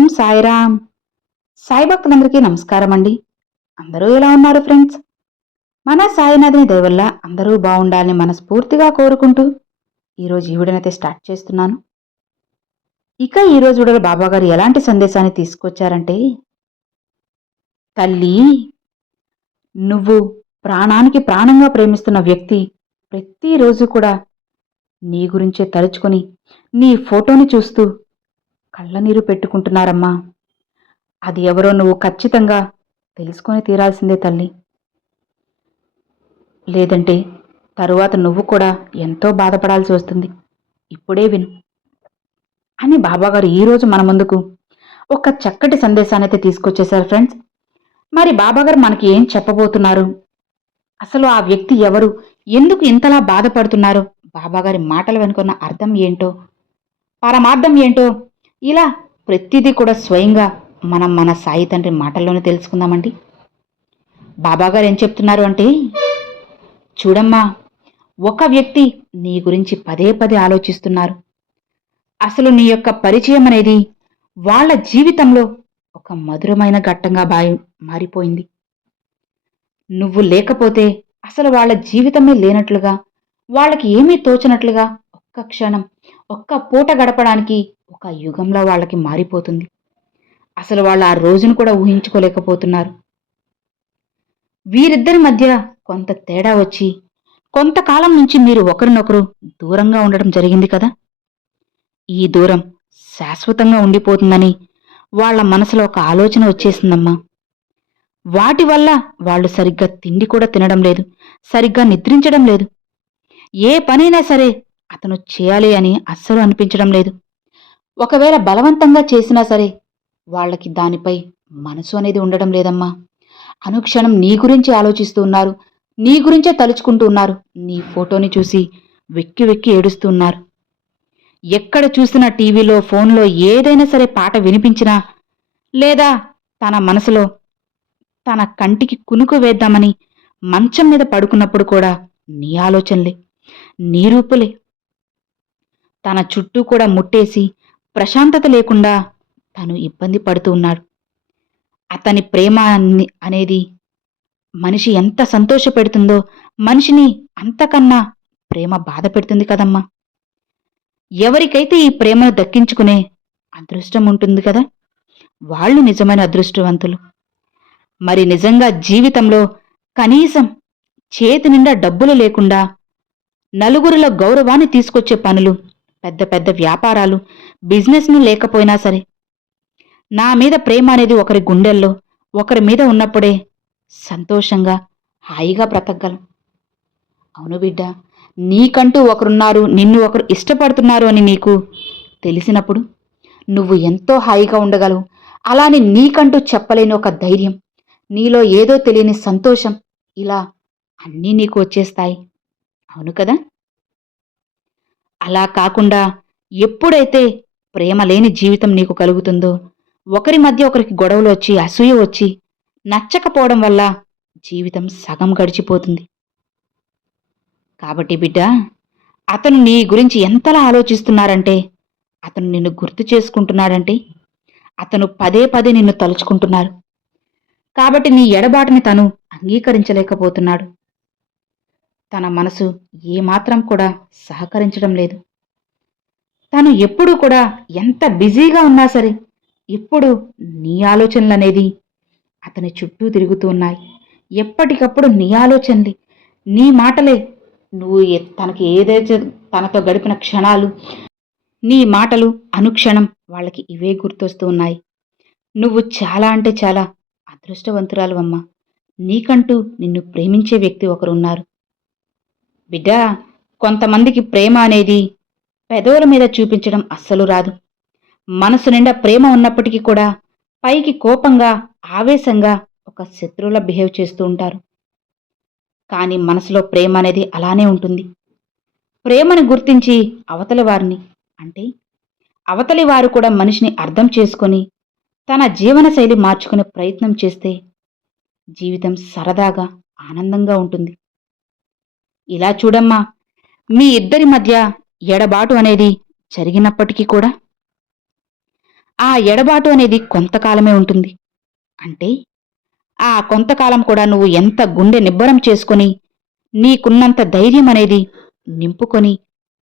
ఓం సాయిరామ్. సాయి భక్తులందరికీ నమస్కారం అండి. అందరూ ఎలా ఉన్నారు ఫ్రెండ్స్? మన సాయినాథుని దయ వల్ల అందరూ బాగుండాలని మనస్ఫూర్తిగా కోరుకుంటూ ఈరోజు ఈ వీడియోనైతే స్టార్ట్ చేస్తున్నాను. ఇక ఈరోజు వీడియోలో బాబాగారు ఎలాంటి సందేశాన్ని తీసుకొచ్చారంటే, తల్లి, నువ్వు ప్రాణానికి ప్రాణంగా ప్రేమిస్తున్న వ్యక్తి ప్రతిరోజు కూడా నీ గురించే తలుచుకొని నీ ఫోటోని చూస్తూ కళ్ళనీరు పెట్టుకుంటున్నారమ్మా. అది ఎవరో నువ్వు ఖచ్చితంగా తెలుసుకొని తీరాల్సిందే తల్లి. లేదంటే తరువాత నువ్వు కూడా ఎంతో బాధపడాల్సి వస్తుంది. ఇప్పుడే విను అని బాబాగారు ఈరోజు మన ముందుకు ఒక చక్కటి సందేశాన్ని అయితే తీసుకొచ్చేశారు ఫ్రెండ్స్. మరి బాబాగారు మనకి ఏం చెప్పబోతున్నారు, అసలు ఆ వ్యక్తి ఎవరు, ఎందుకు ఇంతలా బాధపడుతున్నారు, బాబాగారి మాటలు వెనుకున్న అర్థం ఏంటో, పరమార్థం ఏంటో, ఇలా ప్రతిదీ కూడా స్వయంగా మనం మన సాయి తండ్రి మాటల్లోనే తెలుసుకుందామండి. బాబాగారు ఏం చెప్తున్నారు అంటే, చూడమ్మా, ఒక వ్యక్తి నీ గురించి పదే పదే ఆలోచిస్తున్నారు. అసలు నీ యొక్క పరిచయం అనేది వాళ్ళ జీవితంలో ఒక మధురమైన ఘట్టంగా మారిపోయింది. నువ్వు లేకపోతే అసలు వాళ్ళ జీవితమే లేనట్లుగా, వాళ్ళకి ఏమీ తోచనట్లుగా ఒక్క క్షణం, ఒక్క పూట గడపడానికి ఒక యుగంలో వాళ్ళకి మారిపోతుంది. అసలు వాళ్ళు ఆ రోజును కూడా ఊహించుకోలేకపోతున్నారు. వీరిద్దరి మధ్య కొంత తేడా వచ్చి కొంతకాలం నుంచి మీరు ఒకరినొకరు దూరంగా ఉండడం జరిగింది కదా. ఈ దూరం శాశ్వతంగా ఉండిపోతుందని వాళ్ళ మనసులో ఒక ఆలోచన వచ్చేసిందమ్మా. వాటి వల్ల వాళ్ళు సరిగ్గా తిండి కూడా తినడం లేదు, సరిగ్గా నిద్రించడం లేదు. ఏ పనైనా సరే అతను చేయాలి అని అస్సలు అనిపించడం లేదు. ఒకవేళ బలవంతంగా చేసినా సరే వాళ్ళకి దానిపై మనసు అనేది ఉండడం లేదమ్మా. అనుక్షణం నీ గురించి ఆలోచిస్తూ ఉన్నారు, నీ గురించే తలుచుకుంటూ ఉన్నారు. నీ ఫోటోని చూసి వెక్కి వెక్కి ఏడుస్తూ ఉన్నారు. ఎక్కడ చూసినా టీవీలో, ఫోన్లో ఏదైనా సరే పాట వినిపించినా, లేదా తన మనసులో తన కంటికి కునుకు వేద్దామని మంచం మీద పడుకున్నప్పుడు కూడా నీ ఆలోచనలే, నీ రూపులే. తన చుట్టూ కూడా ముట్టేసి ప్రశాంతత లేకుండా తను ఇబ్బంది పడుతూ ఉన్నాడు. అతని ప్రేమ అనేది మనిషి ఎంత సంతోషపెడుతుందో మనిషిని అంతకన్నా ప్రేమ బాధ పెడుతుంది కదమ్మా. ఎవరికైతే ఈ ప్రేమను దక్కించుకునే అదృష్టం ఉంటుంది కదా, వాళ్ళు నిజమైన అదృష్టవంతులు. మరి నిజంగా జీవితంలో కనీసం చేతి నిండా డబ్బులు లేకుండా నలుగురిలో గౌరవాన్ని తీసుకొచ్చే పనులు, పెద్ద పెద్ద వ్యాపారాలు, బిజినెస్ను లేకపోయినా సరే, నా మీద ప్రేమ అనేది ఒకరి గుండెల్లో, ఒకరి మీద ఉన్నప్పుడే సంతోషంగా హాయిగా బ్రతకగలం. అవును బిడ్డ, నీకంటూ ఒకరున్నారు, నిన్ను ఒకరు ఇష్టపడుతున్నారు అని నీకు తెలిసినప్పుడు నువ్వు ఎంతో హాయిగా ఉండగలవు. అలానే నీకంటూ చెప్పలేని ఒక ధైర్యం, నీలో ఏదో తెలియని సంతోషం, ఇలా అన్నీ నీకు వచ్చేస్తాయి. అవును కదా. అలా కాకుండా ఎప్పుడైతే ప్రేమ లేని జీవితం నీకు కలుగుతుందో, ఒకరి మధ్య ఒకరికి గొడవలు వచ్చి, అసూయ వచ్చి, నచ్చకపోవడం వల్ల జీవితం సగం గడిచిపోతుంది. కాబట్టి బిడ్డ, అతను నీ గురించి ఎంతలా ఆలోచిస్తున్నారంటే, అతను నిన్ను గుర్తు చేసుకుంటున్నాడంటే, అతను పదే పదే నిన్ను తలుచుకుంటున్నారు. కాబట్టి నీ ఎడబాటుని తను అంగీకరించలేకపోతున్నాడు. తన మనసు ఏమాత్రం కూడా సహకరించడం లేదు. తను ఎప్పుడూ కూడా ఎంత బిజీగా ఉన్నా సరే, ఎప్పుడు నీ ఆలోచనలనేది అతని చుట్టూ తిరుగుతూ ఉన్నాయి. ఎప్పటికప్పుడు నీ ఆలోచనలే, నీ మాటలే, నువ్వు తనకి ఏదైతే తనతో గడిపిన క్షణాలు, నీ మాటలు అనుక్షణం వాళ్ళకి ఇవే గుర్తొస్తూ ఉన్నాయి. నువ్వు చాలా అంటే చాలా అదృష్టవంతురాలు అమ్మా. నీకంటూ నిన్ను ప్రేమించే వ్యక్తి ఒకరున్నారు. బిడ్డా, కొంతమందికి ప్రేమ అనేది పెదవుల మీద చూపించడం అస్సలు రాదు. మనసు నిండా ప్రేమ ఉన్నప్పటికీ కూడా పైకి కోపంగా, ఆవేశంగా, ఒక శత్రువులా బిహేవ్ చేస్తూ ఉంటారు. కానీ మనసులో ప్రేమ అనేది అలానే ఉంటుంది. ప్రేమను గుర్తించి అవతలి వారిని, అంటే అవతలి వారు కూడా మనిషిని అర్థం చేసుకొని తన జీవనశైలి మార్చుకునే ప్రయత్నం చేస్తే జీవితం సరదాగా, ఆనందంగా ఉంటుంది. ఇలా చూడమ్మా, మీ ఇద్దరి మధ్య ఎడబాటు అనేది జరిగినప్పటికీ కూడా ఆ ఎడబాటు అనేది కొంతకాలమే ఉంటుంది. అంటే ఆ కొంతకాలం కూడా నువ్వు ఎంత గుండె నిబ్బరం చేసుకొని నీకున్నంత ధైర్యం అనేది నింపుకొని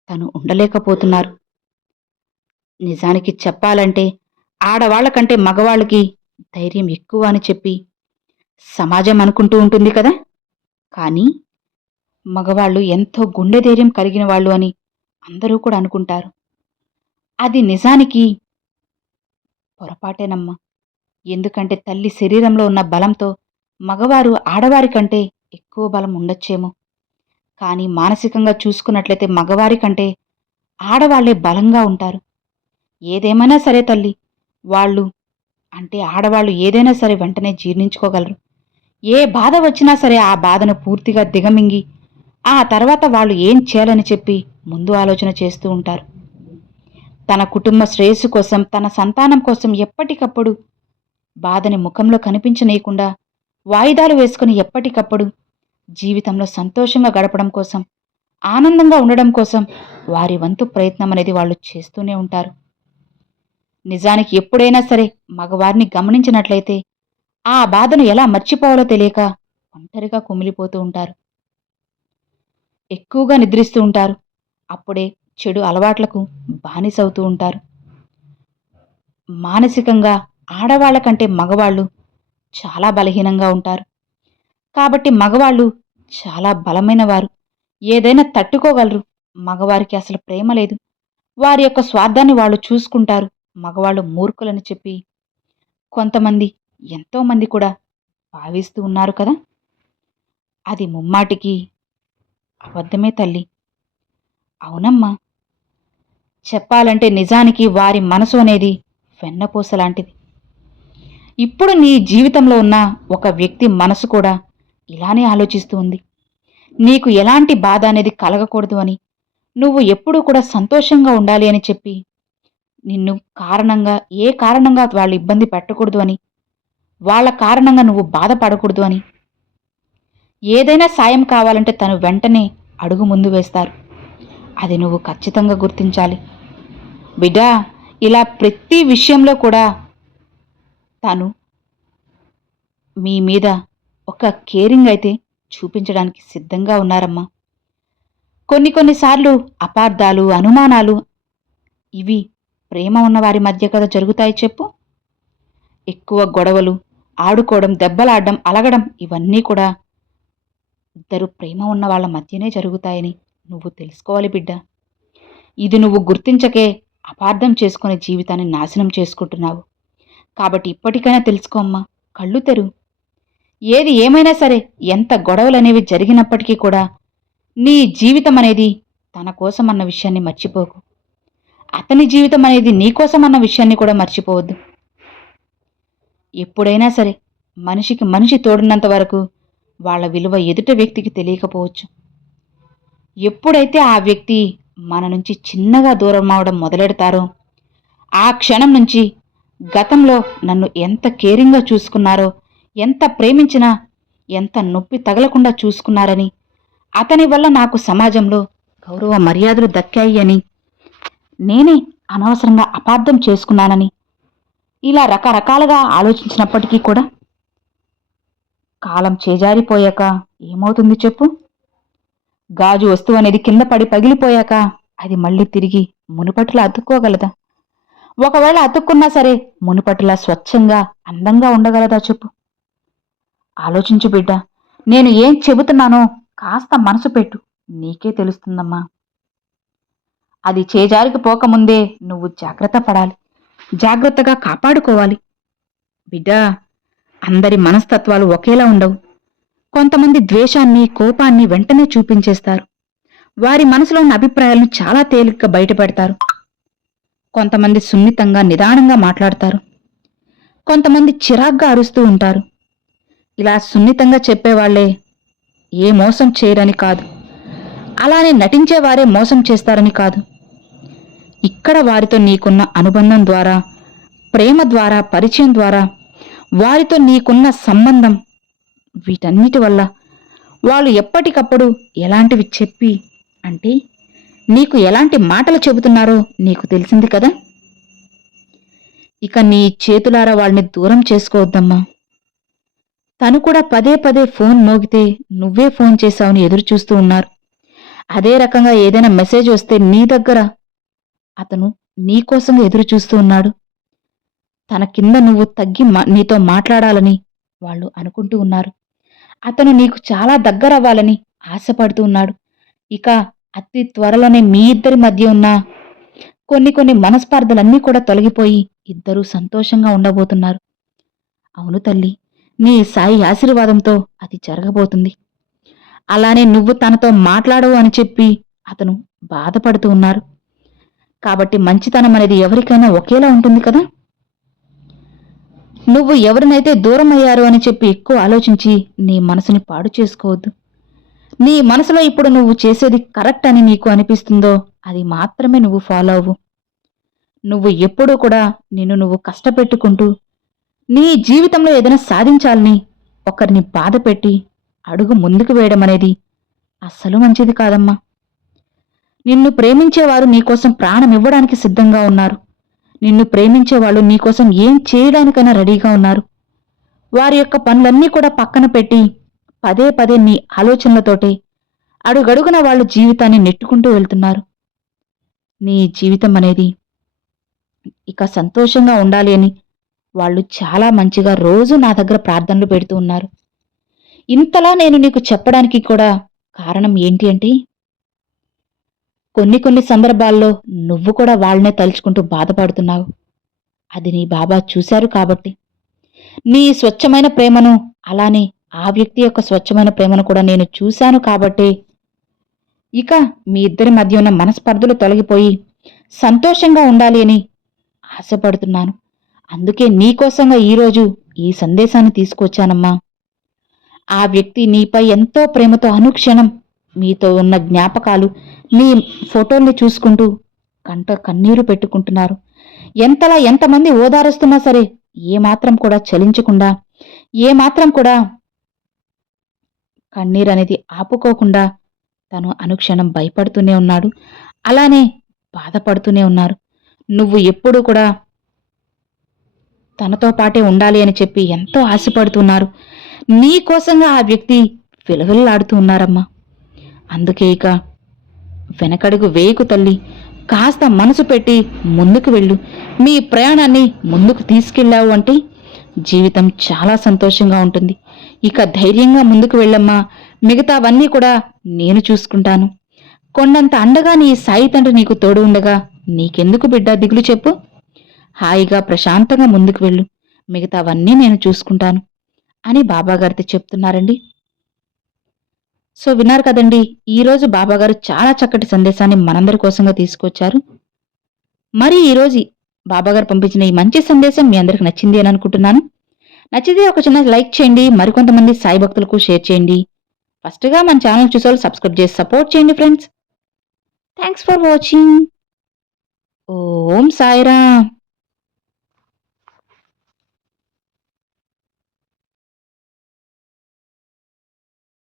తను ఉండలేకపోతున్నారు. నిజానికి చెప్పాలంటే ఆడవాళ్లకంటే మగవాళ్ళకి ధైర్యం ఎక్కువ అని చెప్పి సమాజం అనుకుంటూ ఉంటుంది కదా. కానీ మగవాళ్ళు ఎంతో గుండె ధైర్యం కలిగిన వాళ్ళు అని అందరూ కూడా అనుకుంటారు. అది నిజానికి పొరపాటేనమ్మా. ఎందుకంటే తల్లి శరీరంలో ఉన్న బలంతో మగవారు ఆడవారి కంటే ఎక్కువ బలం ఉండొచ్చేమో. కానీ మానసికంగా చూసుకున్నట్లయితే మగవారి కంటే ఆడవాళ్లే బలంగా ఉంటారు. ఏదేమైనా సరే తల్లి, వాళ్ళు అంటే ఆడవాళ్ళు ఏదైనా సరే వెంటనే జీర్ణించుకోగలరు. ఏ బాధ వచ్చినా సరే ఆ బాధను పూర్తిగా దిగమింగి ఆ తర్వాత వాళ్ళు ఏం చేయాలని చెప్పి ముందు ఆలోచన చేస్తూ ఉంటారు. తన కుటుంబ శ్రేయస్సు కోసం, తన సంతానం కోసం ఎప్పటికప్పుడు బాధని ముఖంలో కనిపించనీయకుండా వాయిదాలు వేసుకుని ఎప్పటికప్పుడు జీవితంలో సంతోషంగా గడపడం కోసం, ఆనందంగా ఉండడం కోసం వారి వంతు ప్రయత్నం అనేది వాళ్ళు చేస్తూనే ఉంటారు. నిజానికి ఎప్పుడైనా సరే మగవారిని గమనించినట్లయితే ఆ బాధను ఎలా మర్చిపోవాలో తెలియక ఒంటరిగా కుమిలిపోతూ ఉంటారు. ఎక్కువగా నిద్రిస్తూ ఉంటారు. అప్పుడే చెడు అలవాట్లకు బానిసవుతూ ఉంటారు. మానసికంగా ఆడవాళ్ల కంటే మగవాళ్ళు చాలా బలహీనంగా ఉంటారు. కాబట్టి మగవాళ్ళు చాలా బలమైన వారు. ఏదైనా తట్టుకోగలరు. మగవారికి అసలు ప్రేమ లేదు. వారి యొక్క స్వార్థాన్ని వాళ్ళు చూసుకుంటారు. మగవాళ్ళు మూర్ఖులని చెప్పి కొంతమంది, ఎంతోమంది కూడా భావిస్తూ ఉన్నారు కదా. అది ముమ్మాటికి అబద్ధమే తల్లి. అవునమ్మా. చెప్పాలంటే నిజానికి వారి మనసు అనేది వెన్నపూస లాంటిది. ఇప్పుడు నీ జీవితంలో ఉన్న ఒక వ్యక్తి మనసు కూడా ఇలానే ఆలోచిస్తూ ఉంది. నీకు ఎలాంటి బాధ అనేది కలగకూడదు అని, నువ్వు ఎప్పుడూ కూడా సంతోషంగా ఉండాలి అని చెప్పి, నిన్ను ఏ కారణంగా వాళ్ళు ఇబ్బంది పెట్టకూడదు అని, వాళ్ళ కారణంగా నువ్వు బాధపడకూడదు అని, ఏదైనా సాయం కావాలంటే తను వెంటనే అడుగు ముందు వేస్తారు. అది నువ్వు ఖచ్చితంగా గుర్తించాలి బిడ్డా. ఇలా ప్రతి విషయంలో కూడా తను మీ మీద ఒక కేరింగ్ అయితే చూపించడానికి సిద్ధంగా ఉన్నారమ్మా. కొన్నిసార్లు అపార్థాలు, అనుమానాలు ఇవి ప్రేమ ఉన్నవారి మధ్య కదా జరుగుతాయి చెప్పు. ఎక్కువ గొడవలు, ఆడుకోవడం, దెబ్బలాడడం, అలగడం ఇవన్నీ కూడా ఇద్దరు ప్రేమ ఉన్న వాళ్ళ మధ్యనే జరుగుతాయని నువ్వు తెలుసుకోవాలి బిడ్డ. ఇది నువ్వు గుర్తించకే అపార్థం చేసుకునే జీవితాన్ని నాశనం చేసుకుంటున్నావు. కాబట్టి ఇప్పటికైనా తెలుసుకోమ్మా, కళ్ళు తెరు. ఏది ఏమైనా సరే, ఎంత గొడవలనేవి జరిగినప్పటికీ కూడా నీ జీవితం అనేది తన కోసం అన్న విషయాన్ని మర్చిపోకు. అతని జీవితం అనేది నీకోసం అన్న విషయాన్ని కూడా మర్చిపోవద్దు. ఎప్పుడైనా సరే మనిషికి మనిషి తోడున్నంత వరకు వాళ్ళ విలువ ఎదుట వ్యక్తికి తెలియకపోవచ్చు. ఎప్పుడైతే ఆ వ్యక్తి మన నుంచి చిన్నగా దూరం అవడం మొదలెడతారో ఆ క్షణం నుంచి గతంలో నన్ను ఎంత కేరింగ్గా చూసుకున్నారో, ఎంత ప్రేమించినా, ఎంత నొప్పి తగలకుండా చూసుకున్నారని, అతని వల్ల నాకు సమాజంలో గౌరవ మర్యాదలు దక్కాయి అని, నేనే అనవసరంగా అపార్థం చేసుకున్నానని, ఇలా రకరకాలుగా ఆలోచించినప్పటికీ కూడా కాలం చేజారిపోయాక ఏమవుతుంది చెప్పు. గాజు వస్తువు అనేది కింద పడి పగిలిపోయాక అది మళ్ళీ తిరిగి మునుపటిలా అతుక్కోగలదా? ఒకవేళ అతుక్కున్నా సరే మునుపటిలా స్వచ్ఛంగా, అందంగా ఉండగలదా చెప్పు. ఆలోచించు బిడ్డ. నేను ఏం చెబుతున్నానో కాస్త మనసు పెట్టు, నీకే తెలుస్తుందమ్మా. అది చేజారికి పోకముందే నువ్వు జాగ్రత్త పడాలి, జాగ్రత్తగా కాపాడుకోవాలి. బిడ్డా, అందరి మనస్తత్వాలు ఒకేలా ఉండవు. కొంతమంది ద్వేషాన్ని, కోపాన్ని వెంటనే చూపించేస్తారు. వారి మనసులో ఉన్న అభిప్రాయాలను చాలా తేలిగ్గా బయటపెడతారు. కొంతమంది సున్నితంగా, నిదానంగా మాట్లాడతారు. కొంతమంది చిరాగ్గా అరుస్తూ ఉంటారు. ఇలా సున్నితంగా చెప్పేవాళ్లే ఏ మోసం చేయరని కాదు, అలానే నటించేవారే మోసం చేస్తారని కాదు. ఇక్కడ వారితో నీకున్న అనుబంధం ద్వారా, ప్రేమ ద్వారా, పరిచయం ద్వారా, వారితో నీకున్న సంబంధం, వీటన్నిటి వల్ల వాళ్ళు ఎప్పటికప్పుడు ఎలాంటివి చెప్పి, అంటే నీకు ఎలాంటి మాటలు చెబుతున్నారో నీకు తెలిసింది కదా. ఇక నీ చేతులారా వాళ్ళని దూరం చేసుకోవద్దమ్మా. తను కూడా పదే పదే ఫోన్ మోగితే నువ్వే ఫోన్ చేశావని ఎదురు చూస్తూ ఉన్నారు. అదే రకంగా ఏదైనా మెసేజ్ వస్తే నీ దగ్గర అతను నీకోసంగా ఎదురు చూస్తూ ఉన్నాడు. తన కింద నువ్వు తగ్గి నీతో మాట్లాడాలని వాళ్ళు అనుకుంటూ ఉన్నారు. అతను నీకు చాలా దగ్గరవ్వాలని ఆశపడుతూ ఉన్నాడు. ఇక అతి త్వరలోనే మీ ఇద్దరి మధ్య ఉన్న కొన్ని మనస్పార్థలన్నీ కూడా తొలగిపోయి ఇద్దరూ సంతోషంగా ఉండబోతున్నారు. అవును తల్లి, నీ సాయి ఆశీర్వాదంతో అది జరగబోతుంది. అలానే నువ్వు తనతో మాట్లాడవు అని చెప్పి అతను బాధపడుతూ ఉన్నారు. కాబట్టి మంచితనం అనేది ఎవరికైనా ఒకేలా ఉంటుంది కదా. నువ్వు ఎవరినైతే దూరం అయ్యారు అని చెప్పి ఎక్కువ ఆలోచించి నీ మనసుని పాడు చేసుకోవద్దు. నీ మనసులో ఇప్పుడు నువ్వు చేసేది కరెక్ట్ అని నీకు అనిపిస్తుందో అది మాత్రమే నువ్వు ఫాలో అవ్వు. నువ్వు ఎప్పుడూ కూడా నిన్ను నువ్వు కష్టపెట్టుకుంటూ నీ జీవితంలో ఏదైనా సాధించాలని ఒకరిని బాధ పెట్టి అడుగు ముందుకు వేయడం అనేది అస్సలు మంచిది కాదమ్మా. నిన్ను ప్రేమించేవారు నీకోసం ప్రాణం ఇవ్వడానికి సిద్ధంగా ఉన్నారు. నిన్ను ప్రేమించేవాళ్ళు నీకోసం ఏం చేయడానికైనా రెడీగా ఉన్నారు. వారి యొక్క పనులన్నీ కూడా పక్కన పెట్టి పదే పదే నీ ఆలోచనలతోటే అడుగడుగున వాళ్ళు జీవితాన్ని నెట్టుకుంటూ వెళ్తున్నారు. నీ జీవితం అనేది ఇక సంతోషంగా ఉండాలి అని వాళ్ళు చాలా మంచిగా రోజు నా దగ్గర ప్రార్థనలు పెడుతూ ఉన్నారు. ఇంతలా నేను నీకు చెప్పడానికి కూడా కారణం ఏంటి అంటే, కొన్ని సందర్భాల్లో నువ్వు కూడా వాళ్ళనే తలుచుకుంటూ బాధపడుతున్నావు. అది నీ బాబా చూశారు కాబట్టి. నీ స్వచ్ఛమైన ప్రేమను, అలానే ఆ వ్యక్తి యొక్క స్వచ్ఛమైన ప్రేమను కూడా నేను చూశాను కాబట్టి ఇక మీ ఇద్దరి మధ్య ఉన్న మనస్పర్ధలు తొలగిపోయి సంతోషంగా ఉండాలి అని ఆశపడుతున్నాను. అందుకే నీకోసంగా ఈరోజు ఈ సందేశాన్ని తీసుకొచ్చానమ్మా. ఆ వ్యక్తి నీపై ఎంతో ప్రేమతో అనుక్షణం మీతో ఉన్న జ్ఞాపకాలు, మీ ఫోటోల్ని చూసుకుంటూ కంట కన్నీరు పెట్టుకుంటున్నారు. ఎంతమంది ఓదారుస్తున్నా సరే ఏమాత్రం కూడా చలించకుండా, ఏమాత్రం కూడా కన్నీరనేది ఆపుకోకుండా తను అనుక్షణం భయపడుతూనే ఉన్నాడు. అలానే బాధపడుతూనే ఉన్నారు. నువ్వు ఎప్పుడూ కూడా తనతో పాటే ఉండాలి అని చెప్పి ఎంతో ఆశపడుతున్నారు. నీకోసంగా ఆ వ్యక్తి విలవిల్లాడుతూ ఉన్నారమ్మా. అందుకే ఇక వెనకడుగు వేయకు తల్లి. కాస్త మనసు పెట్టి ముందుకు వెళ్ళు. మీ ప్రయాణాన్ని ముందుకు తీసుకెళ్ళావు అంటే జీవితం చాలా సంతోషంగా ఉంటుంది. ఇక ధైర్యంగా ముందుకు వెళ్ళమ్మా. మిగతావన్నీ కూడా నేను చూసుకుంటాను. కొండంత అండగా నీ సాయి తండ్రి నీకు తోడు ఉండగా నీకెందుకు బిడ్డ దిగులు చెప్పు. హాయిగా ప్రశాంతంగా ముందుకు వెళ్ళు. మిగతావన్నీ నేను చూసుకుంటాను అని బాబాగారితో చెప్తున్నారండి. సో విన్నారు కదండి, ఈరోజు బాబాగారు చాలా చక్కటి సందేశాన్ని మనందరి కోసంగా తీసుకొచ్చారు. మరి ఈరోజు బాబాగారు పంపించిన ఈ మంచి సందేశం మీ అందరికి నచ్చింది అని అనుకుంటున్నాను. నచ్చితే ఒక చిన్న లైక్ చేయండి, మరికొంతమంది సాయి భక్తులకు షేర్ చేయండి. ఫస్ట్గా మన ఛానల్ చూసేవాళ్ళు సబ్స్క్రైబ్ చేసి సపోర్ట్ చేయండి ఫ్రెండ్స్. Thanks for watching. ఓం సాయిరామ్.